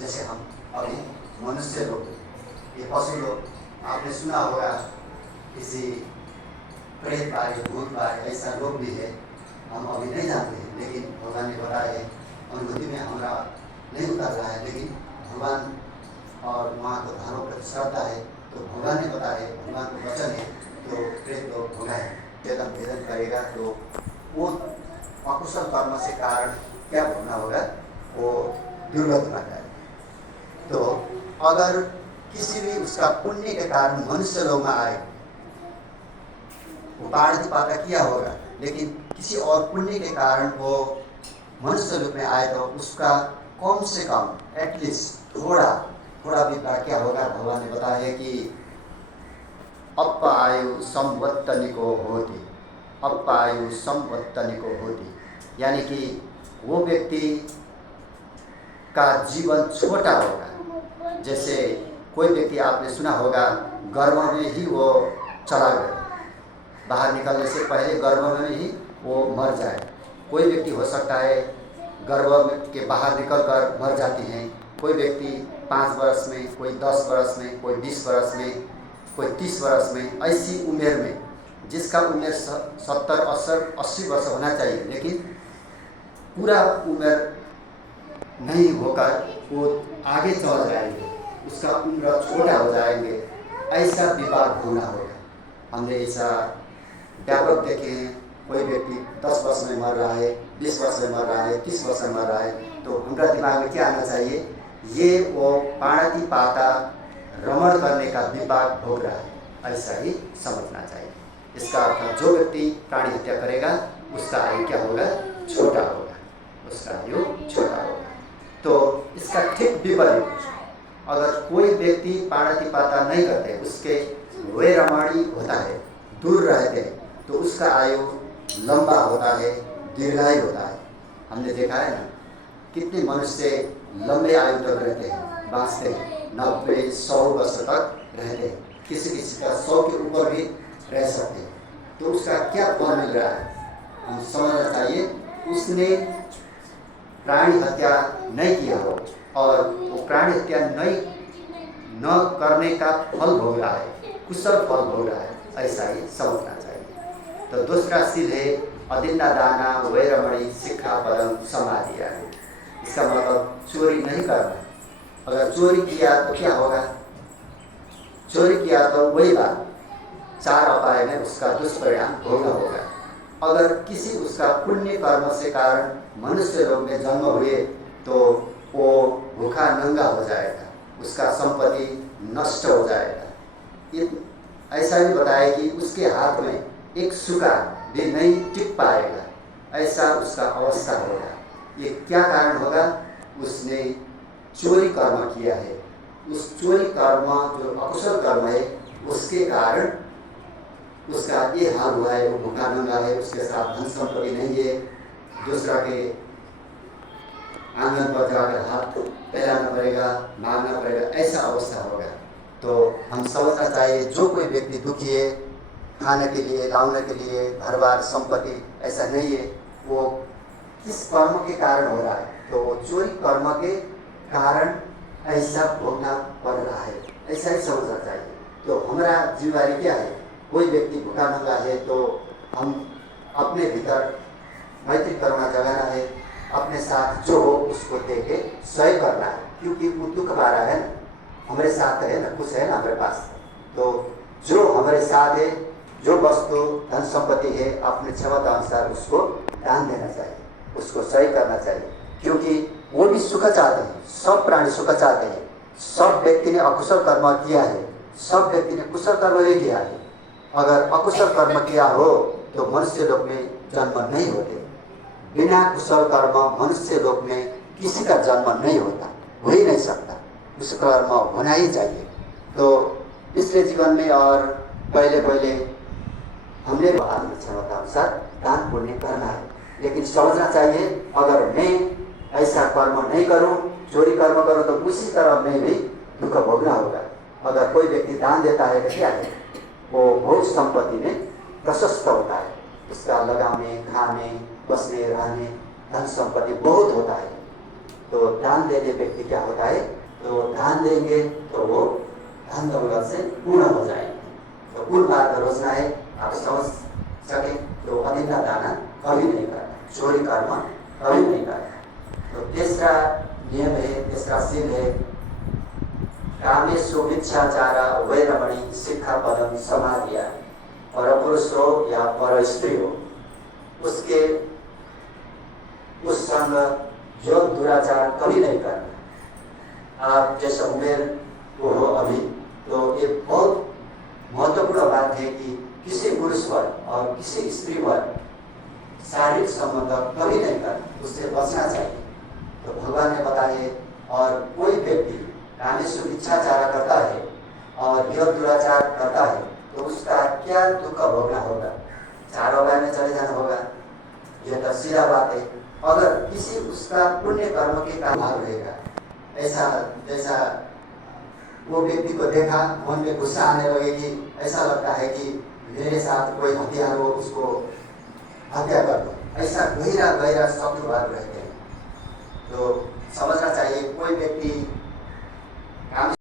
जैसे हम अभी मनुष्य लोग, ये पशु लोग, आपने सुना होगा किसी प्रेत बारे, भूत बारे, ऐसा लोग भी है, हम अभी नहीं जानते हैं, लेकिन भगवान ने बताया है, अनुभूति में हमारा नहीं उतर रहा है, लेकिन भगवान और वहाँ को धर्मों प्रति श्रद्धा है, तो भगवान ने बताया है, भगवान को वचन है, तो प्रेत लोग होगा है, वेदन भेदन करेगा तो वो अकुशल कर्म से कारण क्या भोगना होगा, वो दुर्घटना का। तो अगर किसी भी उसका पुण्य के कारण मनुष्य लोग में आए, वो पार्टी पाता किया होगा, लेकिन किसी और पुण्य के कारण वो मनुष्य रूप में आए तो उसका कम से कम एटलीस्ट थोड़ा भी क्या होगा। भगवान ने बताया है कि अपायु संवत्तनिको होती, अपायु संवत्तनिको होती, यानी कि वो व्यक्ति का जीवन छोटा होगा। जैसे कोई व्यक्ति, आपने सुना होगा, गर्भ में ही वो चला गया, बाहर निकलने से पहले गर्भ में ही वो मर जाए। कोई व्यक्ति हो सकता है गर्भ के बाहर निकलकर मर जाती हैं, कोई व्यक्ति 5 वर्ष में, कोई 10 वर्ष में, कोई 20 वर्ष में, कोई 30 वर्ष में, ऐसी उम्र में जिसका उम्र 70, 80 वर्ष होना चाहिए, लेकिन पूरा उम्र नहीं होकर वो आगे चल जाएंगे, उसका उम्र छोटा हो जाएंगे, ऐसा विवाह होना होगा। हमने ऐसा व्यापक देखे हैं, कोई व्यक्ति 10 वर्ष में मर रहा है, 20 वर्ष में मर रहा है, 30 वर्ष में मर रहा है, तो हमारा दिमाग में क्या आना चाहिए, ये वो पाणती पाता रमण करने का विपाक भोग रहा है, ऐसा ही समझना चाहिए। इसका अर्थ जो व्यक्ति प्राणी हत्या करेगा उसका आयु क्या होगा, छोटा होगा, उसका आयु छोटा होगा। तो इसका ठीक विपरीत, अगर कोई व्यक्ति पाणती पाता नहीं करते, उसके वैरमणी होता है, दूर रहते हैं, तो उसका आयु लंबा होता है, दीर्घायु होता है। हमने देखा है ना, कितने मनुष्य लंबे आयु तक रहते हैं, बाँचते हैं, 90, 100 वर्ष तक रहते हैं, किसी किसी का 100 के ऊपर भी रह सकते हैं। तो उसका क्या फल मिल रहा है, हम समझना चाहिए। उसने प्राणी हत्या नहीं किया हो और वो प्राणी हत्या न करने का फल भोग रहा है, कुशल फल भोग रहा है, ऐसा ही समझना चाहिए। तो दूसरा सीध है अदिन्ना दाना वैरमणि शिक्षा परम समाधिया। इसका मतलब चोरी नहीं करना। अगर चोरी किया तो क्या होगा, चोरी किया तो वही बात, 4 अपाय में उसका दुष्परिणाम भोगना होगा। अगर किसी उसका पुण्य कर्म से कारण मनुष्य लोग में जन्म हुए तो वो भूखा नंगा हो जाएगा, उसका संपत्ति नष्ट हो जाएगा। ऐसा भी बताया कि उसके हाथ में एक सुखा भी नहीं टिक पाएगा, ऐसा उसका अवस्था होगा। ये क्या कारण होगा, उसने चोरी कर्म किया है। उस चोरी कर्म जो अकुशल कर्म है उसके कारण उसका ये हाल हुआ है, वो भूखा नंगा है, उसके साथ धन संपत्ति नहीं है, दूसरा के आंगन पर जाकर हाथ फैलाना पड़ेगा, मांगना पड़ेगा, ऐसा अवस्था होगा। तो हम समझना चाहिए, जो कोई व्यक्ति दुखी है, खाने के लिए, लाने के लिए, घर बार संपत्ति ऐसा नहीं है, वो किस कर्म के कारण हो रहा है, तो चोरी कर्म के कारण ऐसा भोगना पड़ रहा है, ऐसा ही समझना चाहिए। तो हमारा जिम्मेदारी क्या है, कोई व्यक्ति भूखा नंगा है तो हम अपने भीतर मैत्री करुणा जगाना है, अपने साथ जो हो उसको देके सही करना है, क्योंकि वो दुख बारा है ना, हमारे साथ है ना, कुछ है ना हमारे पास, तो जो हमारे साथ है, जो वस्तु धन संपत्ति है, अपने क्षमता अनुसार उसको दान देना चाहिए, उसको सही करना चाहिए, क्योंकि वो भी सुख चाहते हैं, सब प्राणी सुख चाहते हैं। सब व्यक्ति ने अकुशल कर्म किया है, सब व्यक्ति ने कुशल कर्म भी किया है। अगर अकुशल कर्म किया हो तो मनुष्य लोक में जन्म नहीं होते। बिना कुशल कर्म मनुष्य लोक में किसी का जन्म नहीं होता, हो ही नहीं सकता, कुशल कर्म होना ही चाहिए। तो पिछले जीवन में और पहले हमने क्षमता अनुसार दान पुण्य करना है, लेकिन समझना चाहिए, अगर मैं ऐसा कर्म नहीं करूं, चोरी कर्म करूं, तो उसी तरह मैं भी दुख भोगना होगा। अगर कोई व्यक्ति दान देता है तो क्या है, वो भोग संपत्ति में प्रशस्त होता है, उसका लगाने, खाने, बसने, रहने, धन संपत्ति बहुत होता है। तो दान देने व्यक्ति क्या होता है, तो दान देंगे तो वो धन दौलत से पूर्ण हो जाएंगे। तो कुल बात रोजना है, आप समझ सके तो अधिकता दान कभी नहीं करना, चोरी कर्म कभी नहीं करना। तो तीसरा नियम है, तीसरा सील है, कामेषु मिथ्याचार वैरमणि शिक्षापदम समाधिया। परपुरुष हो या पर स्त्री हो, उसके उस संग योग दुराचार कभी नहीं करना। आप जैसे उम्र को हो अभी, तो ये बहुत महत्वपूर्ण बात है कि किसी पुरुष पर और किसी स्त्री पर शारीरिक संबंध कभी नहीं करना, उससे बचना चाहिए। तो भगवान ने बताए, और कोई व्यक्ति कामेषु मिथ्याचार करता है और योग दुराचार करता है तो उसका क्या दुख भोगना होगा, चारों भाई में चले जाना होगा। यह तो सीधा बात है। अगर किसी उसका पुण्य कर्म के काम भाग रहेगा, ऐसा जैसा वो व्यक्ति को देखा मन में गुस्सा आने लगेगी, ऐसा लगता है कि मेरे साथ कोई हथियार हो, उसको हत्या कर दो, ऐसा गहरा गहरा शत्रुवाद रहते हैं। तो समझना चाहिए, कोई व्यक्ति काम